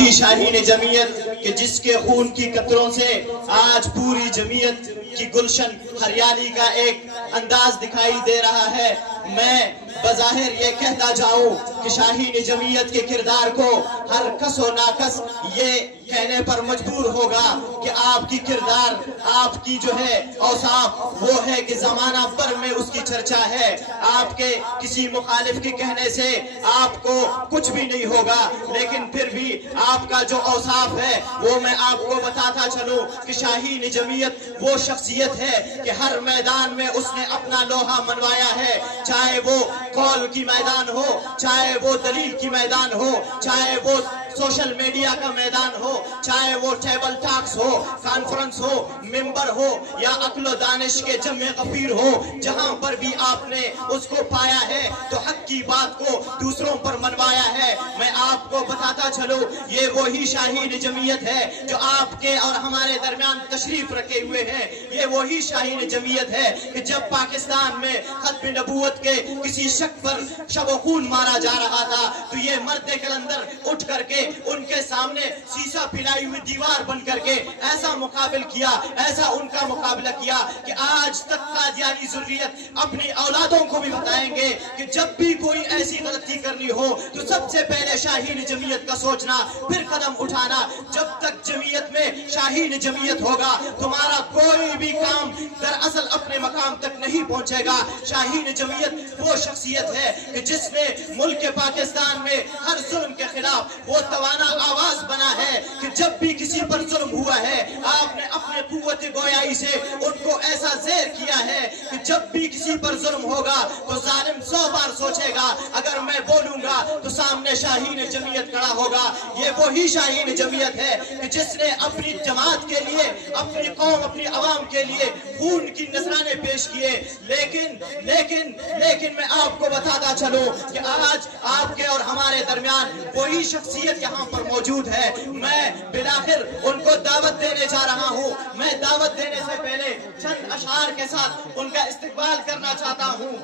وہی شاہین جمعیت کہ جس کے خون کی قطروں سے آج پوری جمعیت کی گلشن ہریالی کا ایک انداز دکھائی دے رہا ہے۔ میں بظاہر یہ کہتا جاؤں کہ شاہین جمعیت کے کردار کو ہر کس و ناکس یہ کہنے پر مجبور ہوگا کہ آپ کی کردار، آپ کی جو ہے اوصاف وہ ہے کہ زمانہ پر میں اس کی چرچا ہے۔ آپ کے کسی مخالف کے کہنے سے آپ کو کچھ بھی نہیں ہوگا، لیکن پھر بھی آپ کا جو اوصاف ہے وہ میں آپ کو بتاتا چلوں کہ شاہین جمعیت وہ شخصیت ہے کہ ہر میدان میں اس نے اپنا لوہا منوایا ہے، چاہے وہ قول کی میدان ہو، چاہے وہ دلیل کی میدان ہو، چاہے وہ سوشل میڈیا کا میدان ہو، چاہے وہ ٹیبل ٹاکس ہو، کانفرنس ہو، ممبر ہو، یا عقل و دانش کے جمع غفیر ہو، جہاں پر بھی آپ نے اس کو پایا ہے تو حق کی بات کو دوسروں پر منوایا ہے۔ میں آپ کو بتاتا چلوں یہ وہی شاہین جمعیت ہے جو آپ کے اور ہمارے درمیان تشریف رکھے ہوئے ہیں۔ یہ وہی شاہین جمعیت ہے کہ جب پاکستان میں ختم نبوت کے کسی شک پر شب و خون مارا جا رہا تھا تو یہ مرد کلندر اٹھ کر کے ان کے سامنے سیسا پھیلائی ہوئی دیوار بن کر کے ایسا مقابل کیا، ایسا ان کا مقابلہ کیا کہ آج تک قادیانی ذریت اپنی اولادوں کو بھی بتائیں گے کہ جب بھی کوئی ایسی غلطی کرنی ہو تو سب سے پہلے شاہین جمعیت کا سوچنا، پھر قدم اٹھانا۔ جب تک جمعیت میں شاہین جمعیت ہوگا تمہارا کوئی بھی کام دراصل اپنے مقام تک نہیں پہنچے گا۔ شاہین جمعیت وہ شخصیت ہے کہ جس نے ملک پاکستان میں ہر ظلم کے خلاف وہ توانا آواز بنا ہے کہ جب بھی کسی پر ظلم ہوا ہے آپ نے اپنے قوت گویائی سے ان کو ایسا زیر کیا ہے کہ جب بھی کسی پر ظلم ہوگا تو ظالم 100 بار سوچے گا اگر میں بولوں گا تو سامنے شاہین جمعیت کھڑا ہوگا۔ یہ وہی شاہین جمعیت ہے کہ جس نے اپنی جماعت کے لیے، اپنی قوم، اپنی عوام کے لیے خون کی نذرانے پیش کیے، لیکن میں آپ کو بتاتا چلوں کہ آج آپ کے اور ہمارے درمیان وہی شخصیت یہاں پر موجود ہے۔ میں بالآخر ان کو دعوت دینے جا رہا ہوں۔ میں دعوت دینے سے پہلے چند اشعار کے ساتھ ان کا استقبال کرنا چاہتا ہوں۔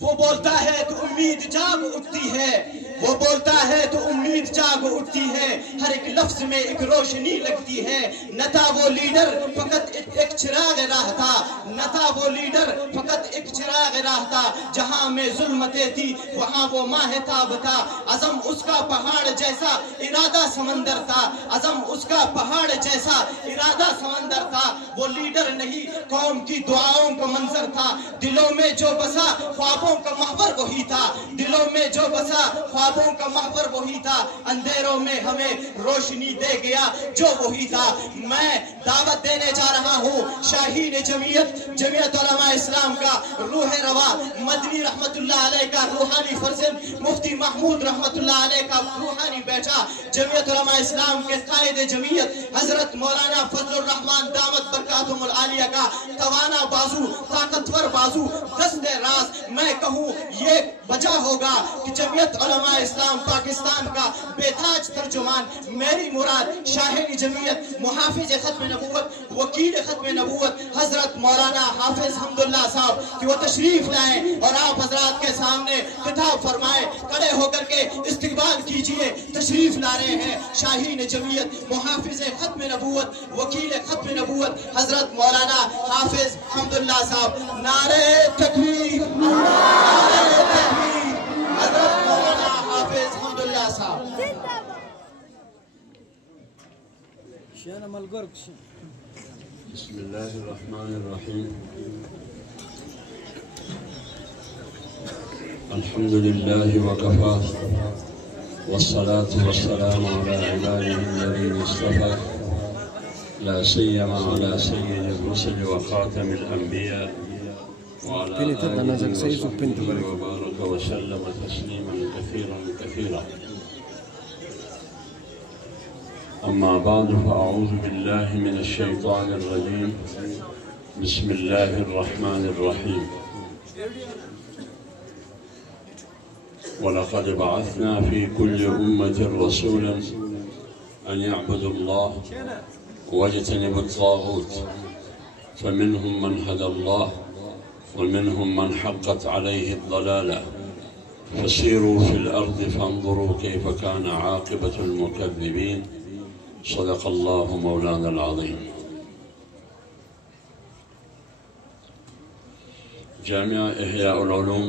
وہ بولتا ہے تو امید جاگ اٹھتی ہے، وہ بولتا ہے تو امید جاگ اٹھتی ہے، ہر ایک لفظ میں ایک روشنی لگتی ہے۔ نہ تھا وہ لیڈر فقط ایک چراغ راہ تھا، نہ تھا وہ لیڈر فقط ایک چراغ راہ تھا، جہاں میں ظلمتیں تھی وہاں وہ ماہتاب تھا۔ عزم اس کا پہاڑ جیسا ارادہ سمندر تھا، عزم اس کا پہاڑ جیسا ارادہ سمندر تھا۔ وہ لیڈر نہیں قوم کی دعاؤں کا منظر تھا، دلوں میں جو بسا خوابوں کا محور وہی تھا، دلوں میں جو بسا خوابوں کا محور وہی تھا، اندھیروں میں ہمیں روشنی دے گیا جو وہی تھا۔ میں دعوت دینے جا رہا ہوں شاہین جمعیت علماء اسلام کا روح روا مدنی رحمت اللہ علیہ کا روحانی فرزند مفتی محمود رحمت اللہ علیہ کا روحانی بیٹا، جمعیت علماء اسلام کے قائد جمعیت حضرت مولانا فضل الرحمان دامت برکاتہم العالیہ کا توانا بازو، طاقتور بازو، دست راز۔ میں کہوں یہ وجہ ہوگا کہ جمعیت علماء اسلام پاکستان کا بے تاج ترجمان، میری مراد شاہین جمعیت، محافظ ختم نبوت، وکیل ختم نبوت حضرت مولانا حافظ حمداللہ صاحب کہ وہ تشریف لائیں اور آپ حضرات کے سامنے خطاب فرمائیں۔ کھڑے ہو کر کے استقبال کیجئے، تشریف لا رہے ہیں شاہین جمعیت، محافظ ختم نبوت، وکیل ختم نبوت حضرت مولانا حافظ حمداللہ صاحب۔ نعرہ تکبیر، نعرہ تکبیر، حضرت مولانا حافظ حمداللہ صاحب۔ بسم اللہ الرحمن الرحیم، الحمد للہ وکفی والصلاة والسلام علی عباده الذین اصطفى لا سیما علی سید الرسل وخاتم الانبیاء وعلى آله وصحبه وبارك وسلم تسليما كثيرا كثيرا. أما بعد فأعوذ بالله من الشيطان الرجيم. بسم الله الرحمن الرحيم. ولقد بعثنا في كل أمة رسولا أن يعبدوا الله واجتنبوا الطاغوت فمنهم من هدى الله ومنهم من حقت عليه الضلالة فسيروا في الأرض فانظروا كيف كان عاقبة المكذبين صدق الله مولانا العظيم. جامعہ احیاء العلوم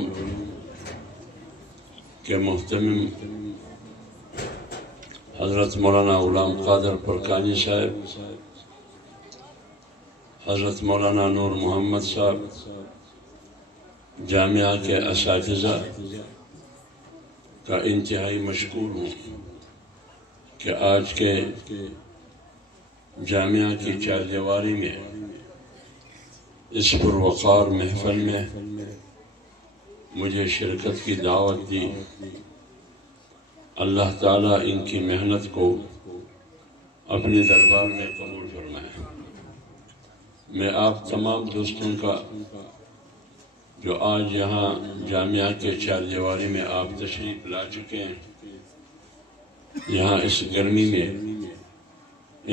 کے محتمم حضرت مولانا غلام قادر پرکانی صاحب، حضرت مولانا نور محمد صاحب، جامعہ کے اساتذہ کا انتہائی مشکور ہوں کہ آج کے جامعہ کی چاردیواری میں اس پروقار محفل میں مجھے شرکت کی دعوت دی۔ اللہ تعالیٰ ان کی محنت کو اپنے دربار میں قبول فرمائے۔ میں آپ تمام دوستوں کا جو آج یہاں جامعہ کے چاردیواری میں آپ تشریف لا چکے ہیں، یہاں اس گرمی میں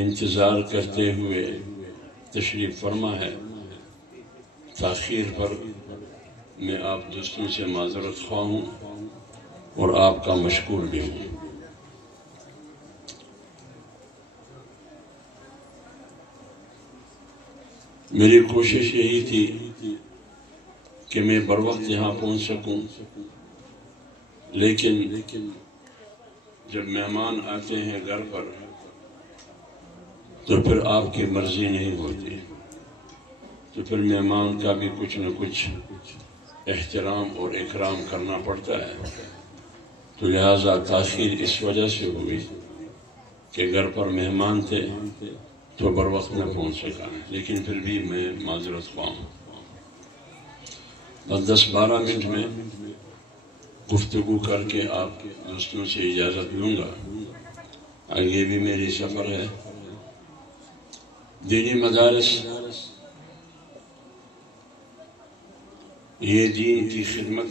انتظار کرتے ہوئے تشریف فرما ہے، تاخیر پر میں آپ دوستوں سے معذرت خواہ ہوں اور آپ کا مشکور بھی ہوں۔ میری کوشش یہی تھی کہ میں بر وقت یہاں پہنچ سکوں، لیکن جب مہمان آتے ہیں گھر پر تو پھر آپ کی مرضی نہیں ہوتی، تو پھر مہمان کا بھی کچھ نہ کچھ احترام اور اکرام کرنا پڑتا ہے۔ تو لہٰذا تاخیر اس وجہ سے ہوئی کہ گھر پر مہمان تھے تو بر وقت نہ پہنچ سکا، لیکن پھر بھی میں معذرت خواہ ہوں۔ بس 10-12 منٹ میں گفتگو کر کے آپ کے دوستوں سے اجازت لوں گا، آگے بھی میری سفر ہے۔ دینی مدارس یہ دین کی خدمت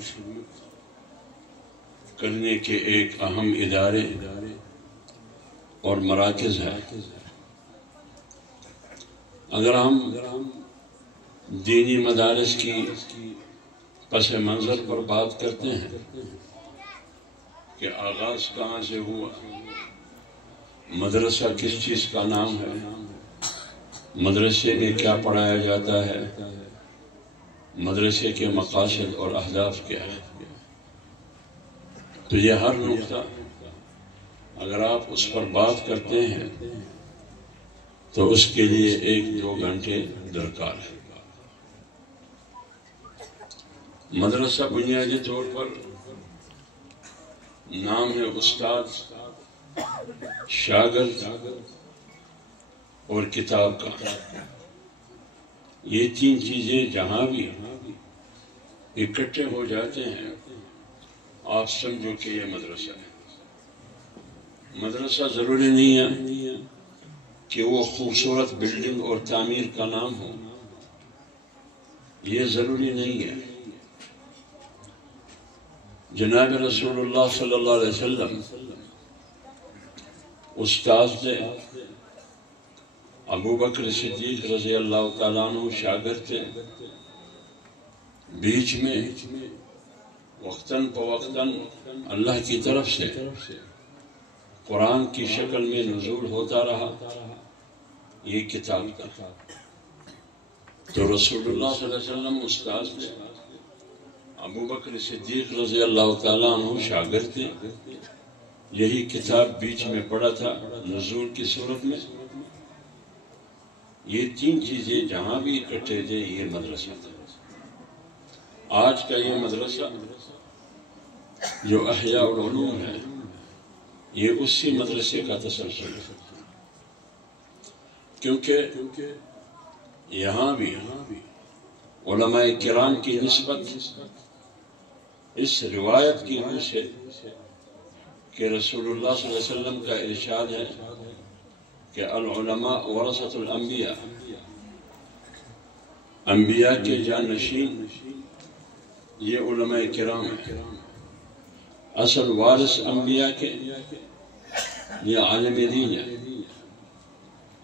کرنے کے ایک اہم ادارے اور مراکز ہے۔ اگر ہم دینی مدارس کی پس منظر پر بات کرتے ہیں کہ آغاز کہاں سے ہوا، مدرسہ کس چیز کا نام ہے، مدرسے میں کیا پڑھایا جاتا ہے، مدرسے کے مقاصد اور اہداف کیا ہے، تو یہ ہر نقطہ اگر آپ اس پر بات کرتے ہیں تو اس کے لیے 1-2 گھنٹے درکار ہے۔ مدرسہ بنیادی طور پر نام ہے استاد، شاگرد اور کتاب کا۔ یہ 3 چیزیں جہاں بھی اکٹھے ہو جاتے ہیں آپ سمجھو کہ یہ مدرسہ ہے۔ مدرسہ ضروری نہیں ہے کہ وہ خوبصورت بلڈنگ اور تعمیر کا نام ہو، یہ ضروری نہیں ہے۔ جناب رسول اللہ صلی اللہ علیہ وسلم استاد تھے، ابو بکر صدیق رضی اللہ تعالیٰ عنہ شاگرد تھے، بیچ میں وقتاً فوقتاً اللہ کی طرف سے قرآن کی شکل میں نزول ہوتا رہا، یہ کتاب تھا۔ تو رسول اللہ صلی اللہ علیہ وسلم استاد تھے، ابو بکر صدیق رضی اللہ تعالیٰ عنہ شاگرد تھے، یہی کتاب بیچ میں پڑھا تھا نزول کی صورت میں۔ یہ 3 چیزیں جہاں بھی اکٹھے تھے یہ مدرسہ تھا۔ آج کا یہ مدرسہ جو احیاء العلوم ہے یہ اسی مدرسے کا تسلسل ہے، کیونکہ یہاں بھی علماء کرام کی نسبت اس روایت کی وجہ سے کہ رسول اللہ صلی اللہ علیہ وسلم کا ارشاد ہے کہ العلماء ورثۃ الانبیاء، انبیاء کے جانشین یہ علماء کرام ہیں۔ اصل وارث انبیاء کے یہ عالم دین ہے،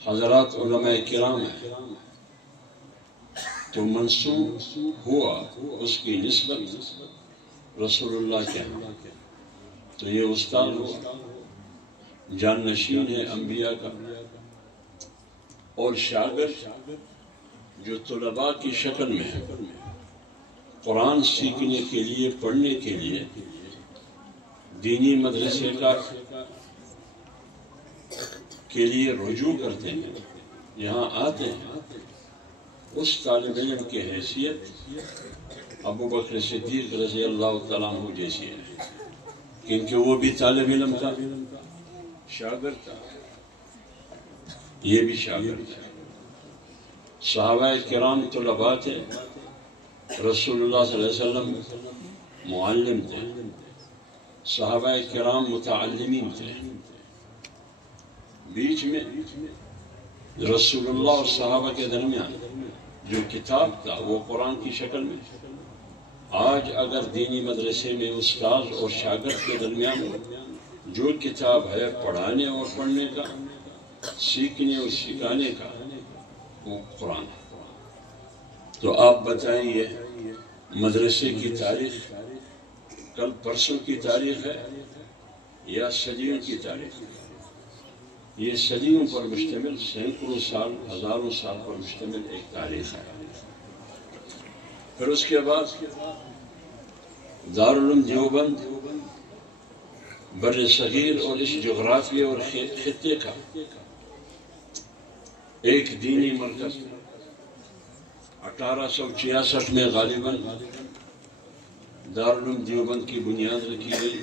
حضرات علماء کرام ہیں، تو منسوب ہوا اس کی نسبت رسول اللہ کے ہاں، تو یہ استاد ہوا، جانشین ہے انبیاء کا، اور شاگرد جو طلباء کی شکل میں ہے، قرآن سیکھنے کے لیے، پڑھنے کے لیے دینی مدرسے کے لیے رجوع کرتے ہیں، یہاں آتے ہیں، اس طالب علم کی حیثیت ابو بکر صدیق رضی اللہ تعالیٰ عنہ جیسی ہے، کیونکہ وہ بھی طالب علم تھا، شاگرد تھا، یہ بھی شاگرد ہے۔ صحابہ کرام طلباء تھے، رسول اللہ صلی اللہ علیہ وسلم معلم تھے، صحابہ کرام متعلمین تھے، بیچ میں رسول اللہ اور صحابہ کے درمیان جو کتاب تھا وہ قرآن کی شکل میں۔ آج اگر دینی مدرسے میں استاد اور شاگرد کے درمیان جو کتاب ہے پڑھانے اور پڑھنے کا، سیکھنے اور سکھانے کا، وہ قرآن ہے۔ تو آپ بتائیے مدرسے کی تاریخ کل پرسوں کی تاریخ ہے یا صدیوں کی تاریخ؟ یہ صدیوں پر مشتمل، سینکڑوں سال، ہزاروں سال پر مشتمل ایک تاریخ ہے۔ پھر اس کے بعد دارالعلوم دیوبند بر صغیر اور اس جغرافیہ اور خطے کا ایک دینی مرکز 1866 میں غالباً دارالعلوم دیوبند کی بنیاد رکھی گئی،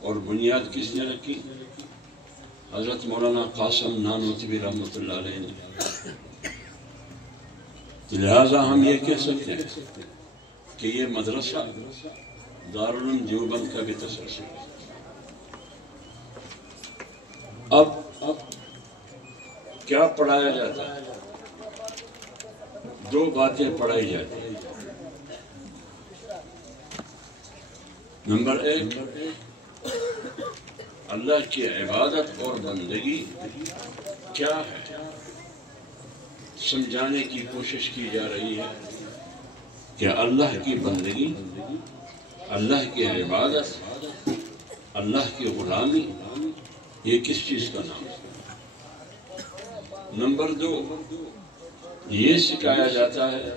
اور بنیاد کس نے رکھی؟ حضرت مولانا قاسم نانوتوی رحمۃ اللہ علیہ نے۔ لہٰذا ہم یہ کہہ سکتے ہیں کہ یہ مدرسہ دارالعلوم دیوبند کا بھی تسلسل ہے۔ اب کیا پڑھایا جاتا ہے؟ دو باتیں پڑھائی جاتی ہیں۔ نمبر ایک، اللہ کی عبادت اور بندگی کیا ہے، سمجھانے کی کوشش کی جا رہی ہے کہ اللہ کی بندگی، اللہ کی عبادت، اللہ کی غلامی، یہ کس چیز کا نام ہے۔ نمبر دو، یہ سکھایا جاتا ہے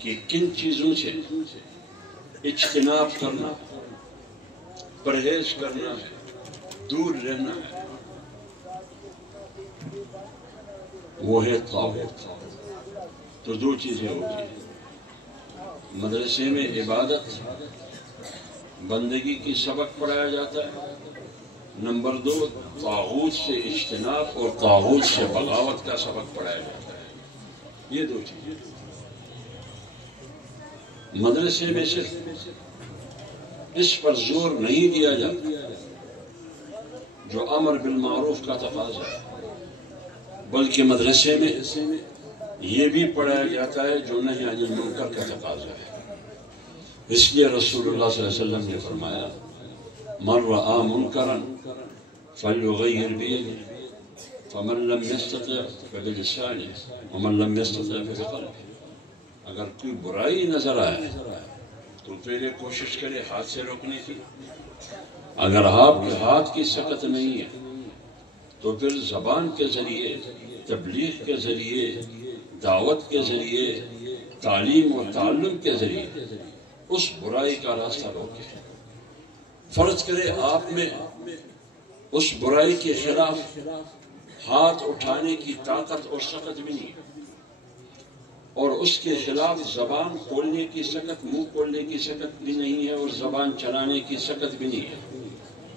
کہ کن چیزوں سے اجتناب کرنا، پرہیز کرنا ہے، دور رہنا ہے، وہ ہے طاغوت۔ تو دو چیزیں ہوتی ہیں، مدرسے میں عبادت، بندگی کی سبق پڑھایا جاتا ہے، نمبر دو طاغوت سے اجتناب اور طاغوت سے بغاوت کا سبق پڑھایا جاتا ہے۔ یہ دو چیزیں مدرسے میں صرف اس پر زور نہیں دیا جاتا جو امر بالمعروف کا تقاضا ہے، بلکہ مدرسے میں یہ بھی پڑھایا جاتا ہے جو نہی عن المنکر کا تقاضا ہے۔ اس لیے رسول اللہ صلی اللہ علیہ وسلم نے فرمایا، من رأى منکرا فلیغیر بیدہ فمن لم یستطع فبلسانہ ومن لم یستطع فبقلبہ۔ اگر کوئی برائی نظر آئے تو پہلے کوشش کرے ہاتھ سے روکنے کی، اگر آپ کے ہاتھ کی سکت نہیں ہے تو پھر زبان کے ذریعے، تبلیغ کے ذریعے، دعوت کے ذریعے، تعلیم و تعلم کے ذریعے اس برائی کا راستہ روکے۔ فرض کرے آپ میں اس برائی کے خلاف ہاتھ اٹھانے کی طاقت اور سکت بھی نہیں، اور اس کے خلاف زبان کھولنے کی سکت، منہ کھولنے کی سکت بھی نہیں ہے، اور زبان چلانے کی سکت بھی نہیں ہے۔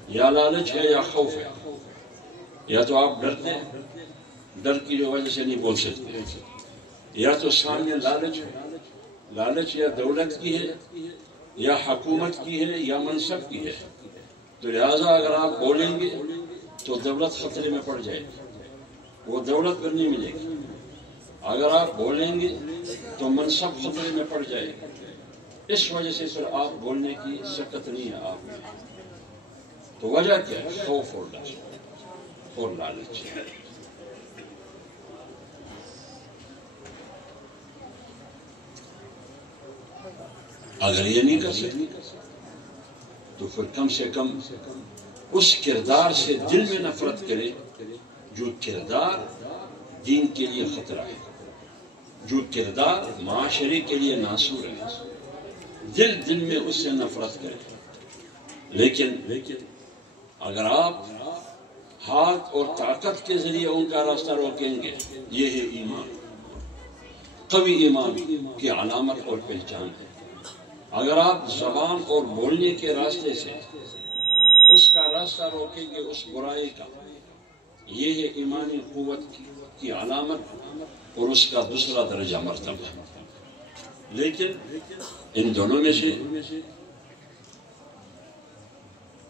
یا لالچ ہے یا خوف ہے، یا تو آپ ڈرتے ہیں، ڈر کی وجہ سے نہیں بول سکتے، یا تو سامنے لالچ ہے، لالچ یا دولت کی ہے یا حکومت کی ہے یا منصب کی ہے، تو لہٰذا اگر آپ بولیں گے تو دولت خطرے میں پڑ جائے گی، وہ دولت پھر نہیں ملے گی۔ اگر آپ بولیں گے تو منصب خطرے میں پڑ جائے گا، اس وجہ سے پھر آپ بولنے کی سکت نہیں ہے آپ میں۔ تو وجہ کیا ہے؟ خوف اور ڈر اور لالچ۔ اگر یہ نہیں کر سکتی تو پھر کم سے کم اس کردار سے دل میں نفرت کرے جو کردار دین کے لیے خطرہ ہے، جو کردار معاشرے کے لیے ناسور ہے، دل میں اس سے نفرت کرے۔ لیکن اگر آپ ہاتھ اور طاقت کے ذریعے ان کا راستہ روکیں گے، یہ ہے ایمان، قوی ایمان کی علامت اور پہچان ہے۔ اگر آپ زبان اور بولنے کے راستے سے اس کا راستہ روکیں گے، اس برائی کا، یہ ہے ایمانی قوت کی علامت اور اس کا دوسرا درجہ مرتبہ۔ لیکن ان دونوں میں سے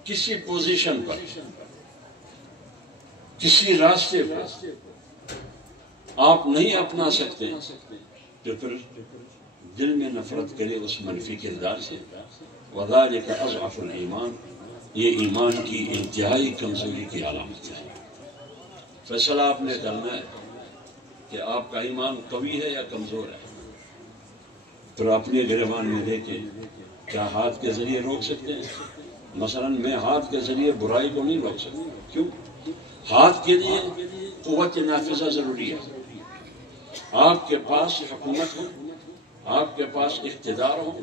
کسی پوزیشن پر، کسی راستے پر آپ نہیں اپنا سکتے تو پھر دل میں نفرت کرے اس منفی کردار سے۔ وَذَلِكَ أَضْعَفُ الْإِيمَانِ، یہ ایمان کی انتہائی کمزوری کی علامت ہے۔ فیصلہ آپ نے کرنا ہے کہ آپ کا ایمان قوی ہے یا کمزور ہے۔ پھر اپنے گریبان میں دیکھیں، کیا ہاتھ کے ذریعے روک سکتے ہیں؟ مثلا میں ہاتھ کے ذریعے برائی کو نہیں روک سکتا۔ کیوں؟ ہاتھ کے لیے قوت نافذہ ضروری ہے۔ آپ کے پاس حکومت ہو، آپ کے پاس اقتدار ہو،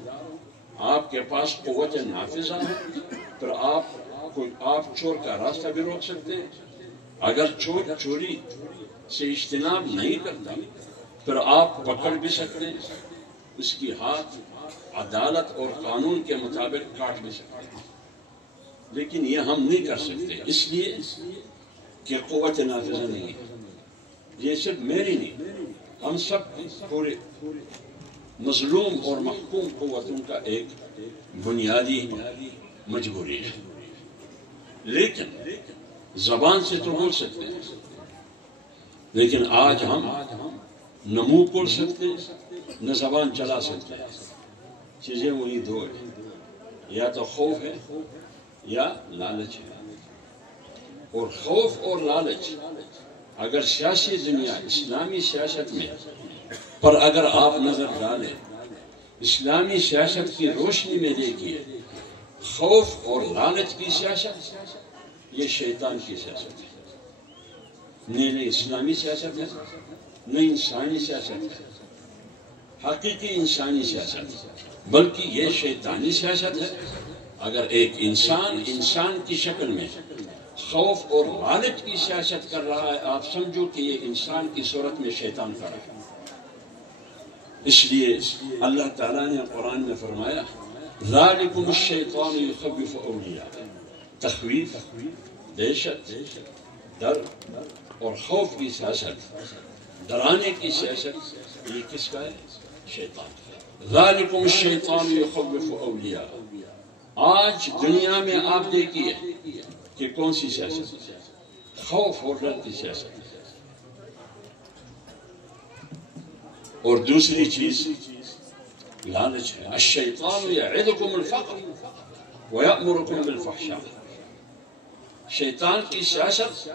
آپ کے پاس قوت نافذہ ہو، پھر آپ چور کا راستہ بھی روک سکتے ہیں۔ اگر چور چوری سے اجتناب نہیں کرتا پھر آپ پکڑ بھی سکتے ہیں، اس کی ہاتھ عدالت اور قانون کے مطابق کاٹ بھی سکتے ہیں۔ لیکن یہ ہم نہیں کر سکتے، اس لیے کہ قوت نافذہ نہیں ہے۔ یہ صرف میری نہیں، ہم سب پورے مظلوم اور محکوم قوتوں کا ایک بنیادی مجبوری ہے۔ لیکن زبان سے تو بول سکتے ہیں، لیکن آج ہم نہ منہ کھول سکتے نہ زبان چلا سکتے ہیں۔ چیزیں وہی دو ہیں، یا تو خوف ہے یا لالچ ہے۔ اور خوف اور لالچ اگر سیاسی دنیا، اسلامی سیاست میں پر اگر آپ نظر ڈالیں، اسلامی سیاست کی روشنی میں دیکھیے، خوف اور لالچ کی سیاست یہ شیطان کی سیاست ہے۔ نہ اسلامی سیاست ہے، نہ انسانی سیاست ہے، حقیقی انسانی سیاست، بلکہ یہ شیطانی سیاست ہے۔ اگر ایک انسان کی شکل میں خوف اور لالچ کی سیاست کر رہا ہے، آپ سمجھو کہ یہ انسان کی صورت میں شیطان کر رہا ہے۔ اس لیے اللہ تعالیٰ نے قرآن میں فرمایا، ذَلِكُمُ الشَّيْطَانُ يُخَوِّفُ أَوْلِيَاءَهُ، تخویف، دہشت، ڈر اور خوف کی سیاست، ڈرانے کی سیاست، یہ کس کا ہے؟ شیطان کا۔ ذَلِكُمُ الشَّيْطَانُ يُخَوِّفُ أَوْلِيَاءَهُ۔ آج دنیا میں آپ دیکھیے کہ کون سی سیاست؟ خوف اور ڈر کی سیاست۔ اور دوسری چیز لالچ ہے۔ الشیطان یعدکم الفقر ویأمرکم بالفحشاء۔ شیطان کی سیاست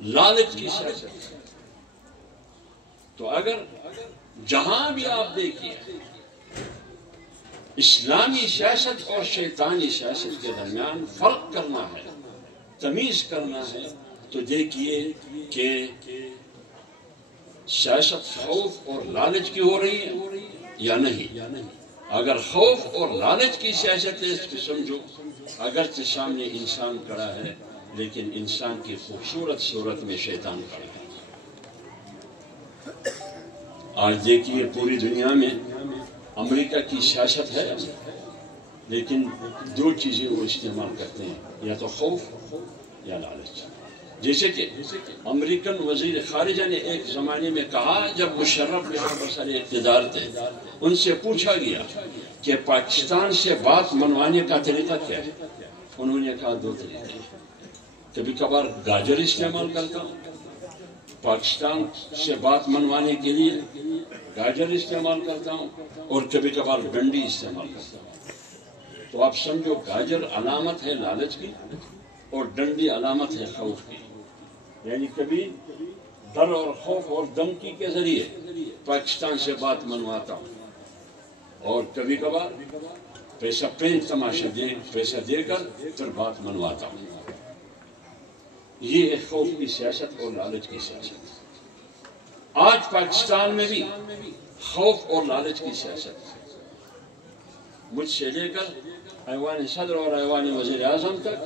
لالچ کی سیاست۔ تو اگر جہاں بھی آپ دیکھیے اسلامی سیاست اور شیطانی سیاست کے درمیان فرق کرنا ہے، تمیز کرنا ہے، تو دیکھیے کہ سیاست خوف اور لالچ کی ہو رہی ہے یا نہیں۔ اگر خوف اور لالچ کی سیاست ہے تو سمجھو اگرچہ سامنے انسان کھڑا ہے لیکن انسان کی خوبصورت صورت میں شیطان کھڑا ہے۔ آج دیکھیے پوری دنیا میں امریکہ کی سیاست ہے، لیکن دو چیزیں وہ استعمال کرتے ہیں، یا تو خوف یا لالچ۔ جیسے کہ امریکن وزیر خارجہ نے ایک زمانے میں کہا، جب مشرف یہاں پر سر اقتدار تھے، ان سے پوچھا گیا کہ پاکستان سے بات منوانے کا طریقہ کیا ہے؟ انہوں نے کہا دو طریقے، کبھی کبھار گاجر استعمال کرتا ہوں، پاکستان سے بات منوانے کے لیے گاجر استعمال کرتا ہوں، اور کبھی کبھار ڈنڈی استعمال کرتا ہوں۔ تو آپ سمجھو گاجر علامت ہے لالچ کی اور ڈنڈی علامت ہے خوف کی۔ یعنی کبھی ڈر اور خوف اور دھمکی کے ذریعے پاکستان سے بات منواتا ہوں، اور کبھی کبھار پیسہ پینٹ تماشا پیسہ دے کر پھر بات منواتا ہوں. یہ ہے خوف کی سیاست اور لالچ کی سیاست. آج پاکستان میں بھی خوف اور لالچ کی سیاست ہے. مجھ سے لے کر ایوان صدر اور ایوان وزیر اعظم تک،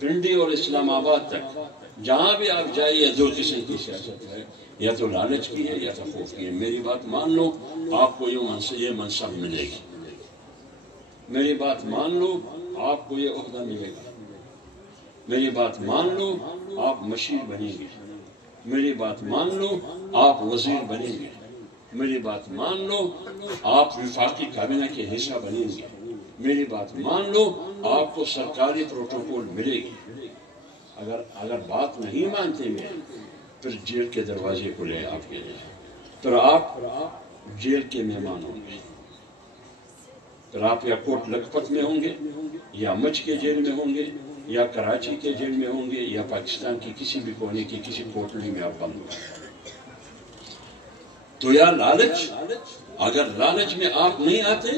پنڈی اور اسلام آباد تک، جہاں بھی آپ جائیے دو قسم کی سیاست ہے، یا تو لالچ کی ہے یا تو خوف کی ہے. میری بات مان لو، آپ کو یہ منصب ملے گی. میری بات مان لو، آپ کو یہ عہدہ ملے گا. میری بات مان لو، آپ مشیر بنیں گے. میری بات مان لو، آپ وزیر بنیں گے. میری بات مان لو، آپ وفاقی کابینہ کے حصہ بنیں گے. میری بات مان لو، آپ کو سرکاری پروٹوکول ملے گی. اگر بات نہیں مانتے میں، پھر جیل کے دروازے کھلے آپ کے لیے. پھر آپ جیل کے مہمان ہوں گے. پھر آپ یا کوٹ لکھپت میں ہوں گے، یا مچھ کے جیل میں ہوں گے، یا کراچی کے جیل میں ہوں گے، یا پاکستان کی کسی بھی کونے کی کسی کوٹڑی میں آپ بند ہوں گے. تو یا لالچ، اگر لالچ میں آپ نہیں آتے،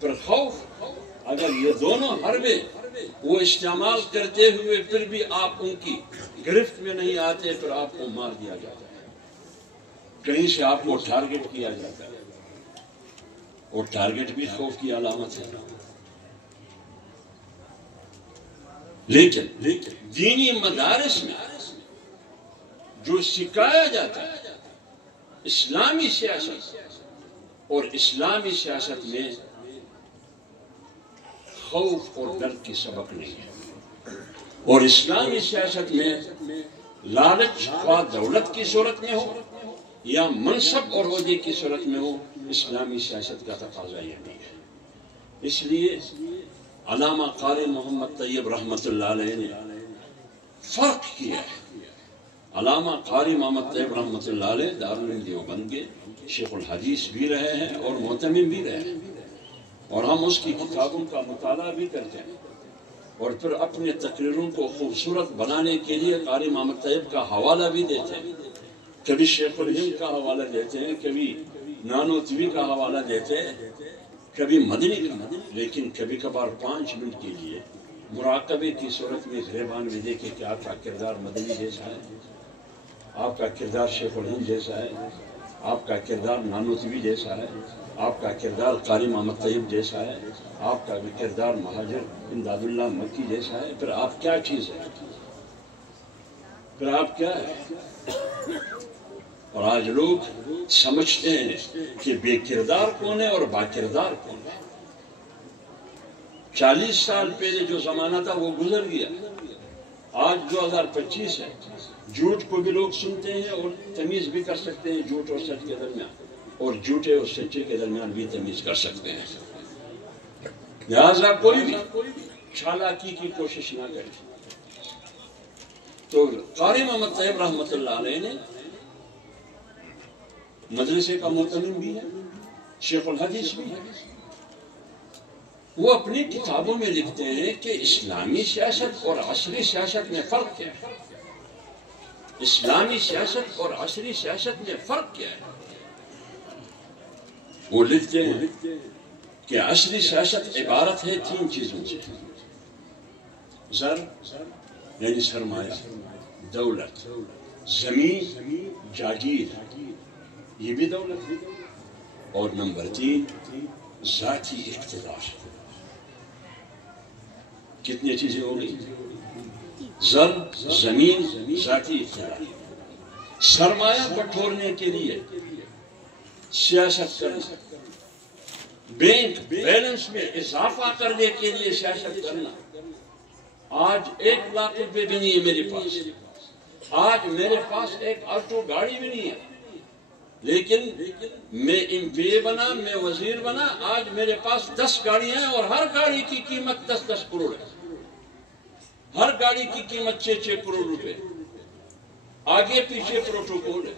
پھر خوف، اگر یہ دونوں حربے وہ استعمال کرتے ہوئے پھر بھی آپ ان کی گرفت میں نہیں آتے، پھر آپ کو مار دیا جاتا ہے. کہیں سے آپ کو ٹارگٹ کیا جاتا ہے، اور ٹارگٹ بھی خوف کی علامت ہے. لیکن دینی مدارس میں جو سکھایا جاتا ہے اسلامی سیاست، اور اسلامی سیاست میں خوف اور ڈر کی سبق نہیں ہے. اور اسلامی سیاست میں لالچ خواہ دولت کی صورت میں ہو یا منصب اور عہدے کی صورت میں ہو، اسلامی سیاست کا تقاضا یہ نہیں ہے. اس لیے علامہ قاری محمد طیب رحمۃ اللہ علیہ نے فرق کیا ہے. علامہ قاری محمد طیب رحمۃ اللہ علیہ دارالعلوم دیوبند کے شیخ الحدیث بھی رہے ہیں اور معتمم بھی رہے ہیں، اور ہم اس کی کتابوں کا مطالعہ بھی کرتے ہیں، اور پھر اپنے تقریروں کو خوبصورت بنانے کے لیے قاری محمد طیب کا حوالہ بھی دیتے ہیں. کبھی شیخ الہند کا حوالہ دیتے ہیں، کبھی نانوتوی کا حوالہ دیتے ہیں، کبھی مدنی کا. لیکن کبھی کبھار 5 منٹ کے لیے مراقبے کی صورت میں گریبان میں دیکھے کہ آپ کا کردار مدنی جیسا ہے، آپ کا کردار شیخ الہند جیسا ہے، آپ کا کردار نانوتوی جیسا ہے، آپ کا کردار قاری محمد طیب جیسا ہے، آپ کا بھی کردار مہاجر امداد اللہ مکی جیسا ہے. پھر آپ کیا چیز ہے؟ پھر آپ کیا ہے؟ اور آج لوگ سمجھتے ہیں کہ بے کردار کون ہے اور با کردار کون ہے. 40 سال پہلے جو زمانہ تھا وہ گزر گیا. آج 2025 ہے. جھوٹ کو بھی لوگ سنتے ہیں اور تمیز بھی کر سکتے ہیں جھوٹ اور سچ کے درمیان، اور جھوٹے اور سچے کے درمیان بھی تمیز کر سکتے ہیں. لہذا کوئی بھی چالاکی کی کوشش نہ کرے. تو قاری محمد طیب رحمۃ اللہ علیہ نے مدرسے کا معتمم بھی ہے، شیخ الحدیث بھی ہے. وہ اپنی کتابوں میں لکھتے ہیں کہ اسلامی سیاست اور عصری سیاست میں فرق کیا ہے. اسلامی سیاست اور عصری سیاست میں فرق کیا ہے. وہ لکھتے ہیں کہ عصری سیاست عبارت ہے 3 چیزوں سے: زر یعنی سرمایہ، دولت، زمین جاگیر یہ بھی دولت ہے، اور نمبر 3 ذاتی اقتدار. کتنی چیزیں ہو گئی؟ زر، زمین، ذاتی اقتدار. سرمایہ بٹورنے کے لیے سیاست کرنا، بینک بیلنس میں اضافہ کرنے کے لیے سیاست کرنا. آج 1 لاکھ روپے بھی نہیں ہے میرے پاس، آج میرے پاس ایک آلٹو گاڑی بھی نہیں ہے، لیکن میں ایم پی اے بنا، میں وزیر بنا، آج میرے پاس 10 گاڑیاں ہیں، اور ہر گاڑی کی قیمت 10 کروڑ ہے. ہر گاڑی کی قیمت 6 کروڑ روپے. آگے پیچھے پروٹوکول ہے.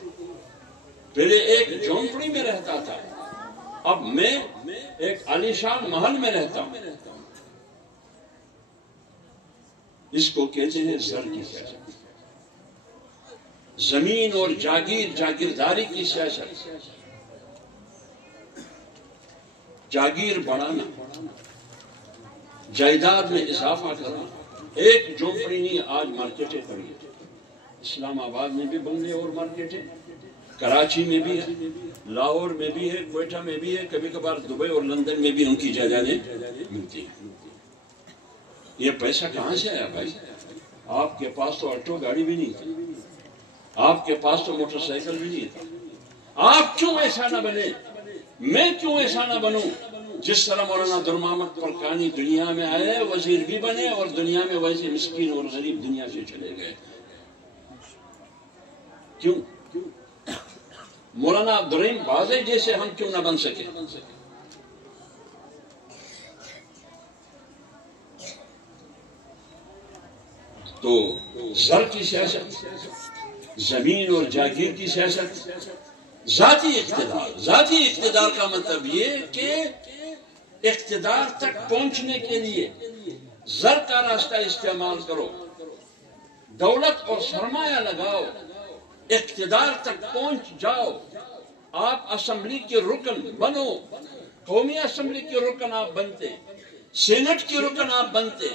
پہلے ایک جھونپڑی میں رہتا تھا، اب میں ایک عالیشان محل میں رہتا ہوں. اس کو کہتے ہیں زر کی سیاست. زمین اور جاگیرداری کی سیاست. جاگیر بڑھانا، جائیداد میں اضافہ کرنا. ایک جھونپڑی نہیں، آج مارکیٹیں کھڑی ہیں. اسلام آباد میں بھی بنگلے اور مارکیٹیں، کراچی میں بھی ہے، لاہور میں بھی ہے، کوئٹہ میں بھی ہے، کبھی کبھار دبئی اور لندن میں بھی ان کی جائیدادیں ملتی ہیں. یہ پیسہ کہاں سے آیا بھائی؟ آپ کے پاس تو آٹو گاڑی بھی نہیں تھی، آپ کے پاس تو موٹر سائیکل بھی نہیں تھا. آپ کیوں ایسا نہ بنے؟ میں کیوں ایسا نہ بنوں؟ جس طرح مولانا عبد المحمد فرقانی دنیا میں آئے، وزیر بھی بنے، اور دنیا میں ویسے مسکین اور غریب دنیا سے چلے گئے. کیوں؟ مولانا عبدالرحیم بازے جیسے ہم کیوں نہ بن سکے؟ تو زر کی سیاست، زمین اور جاگیر کی سیاست، ذاتی اقتدار. ذاتی اقتدار کا مطلب یہ کہ اقتدار تک پہنچنے کے لیے زر کا راستہ استعمال کرو، دولت اور سرمایہ لگاؤ، اقتدار تک پہنچ جاؤ. آپ اسمبلی کے رکن بنو، قومی اسمبلی کے رکن آپ بنتے، سینٹ کے رکن آپ بنتے،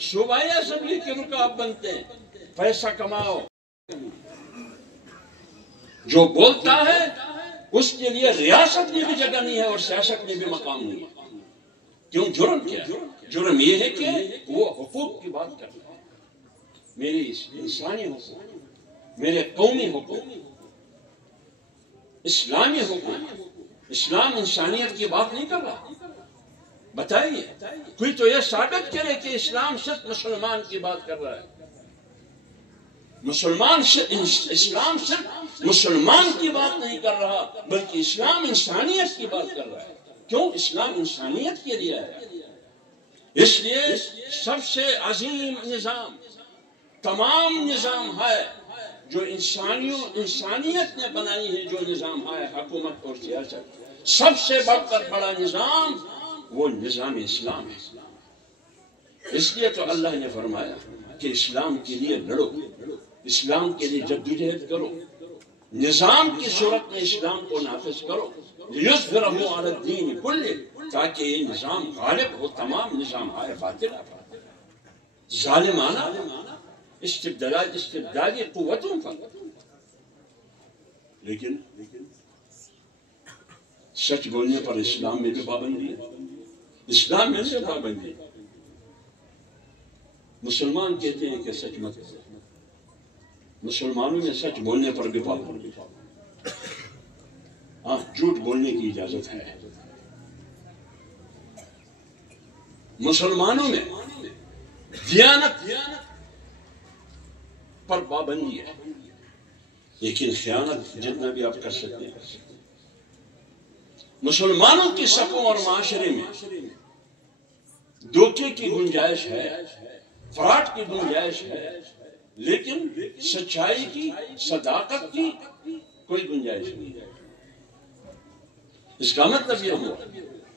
صوبائی اسمبلی کے رکن آپ بنتے. پیسہ کماؤ. جو بولتا ہے اس کے لیے ریاست میں بھی جگہ نہیں ہے اور سیاست میں بھی مقام نہیں ہے. کیوں؟ جرم کیا ہے؟ جرم یہ ہے کہ وہ حقوق کی بات کرتا ہے، میرے انسانی حقوق، میرے قومی حقوق، اسلامی حقوق. اسلام انسانیت کی بات نہیں کر رہا. بتائیے کوئی تو یہ ثابت کرے کہ اسلام صرف مسلمان کی بات کر رہا ہے. اسلام صرف مسلمان کی بات نہیں کر رہا، بلکہ اسلام انسانیت کی بات کر رہا ہے. کیوں؟ اسلام انسانیت کے لیے ہے. اس لیے سب سے عظیم نظام، تمام نظام ہے جو انسانیت نے بنائی ہے، جو نظام ہے حکومت اور سیاست، سب سے بڑھ کر بڑا نظام وہ نظام اسلام ہے. اس لیے تو اللہ نے فرمایا کہ اسلام کے لیے لڑو، اسلام کے لیے جدوجہد کرو، نظام کی صورت میں اسلام کو نافذ کرو، لِيُظْهِرَهُ عَلَى الدِّينِ كُلِّهِ، تاکہ یہ نظام غالب ہو تمام نظام آئے باطل ظالمانہ استبدادی قوتوں پر. لیکن سچ بولنے پر اسلام میں بھی پابندی ہے، اسلام میں بھی پابندی ہے. مسلمان کہتے ہیں کہ سچ مت، مسلمانوں میں سچ بولنے پر بھی پابندی. ہاں، جھوٹ بولنے کی اجازت ہے. مسلمانوں میں دیانت پر پابندی ہے، لیکن خیانت جتنا بھی آپ کر سکتے ہیں. مسلمانوں کی صفوں اور معاشرے میں دھوکے کی گنجائش ہے، فراڈ کی گنجائش ہے، لیکن سچائی کی، صداقت کی کوئی گنجائش نہیں ہے. اس کا مطلب یہ ہوا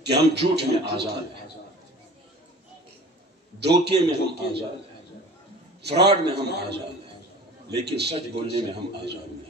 کہ ہم جھوٹ میں آزاد ہیں، دھوکے میں ہم آزاد ہیں، فراڈ میں ہم آزاد ہیں، لیکن سچ بولنے میں ہم آزاد ہیں.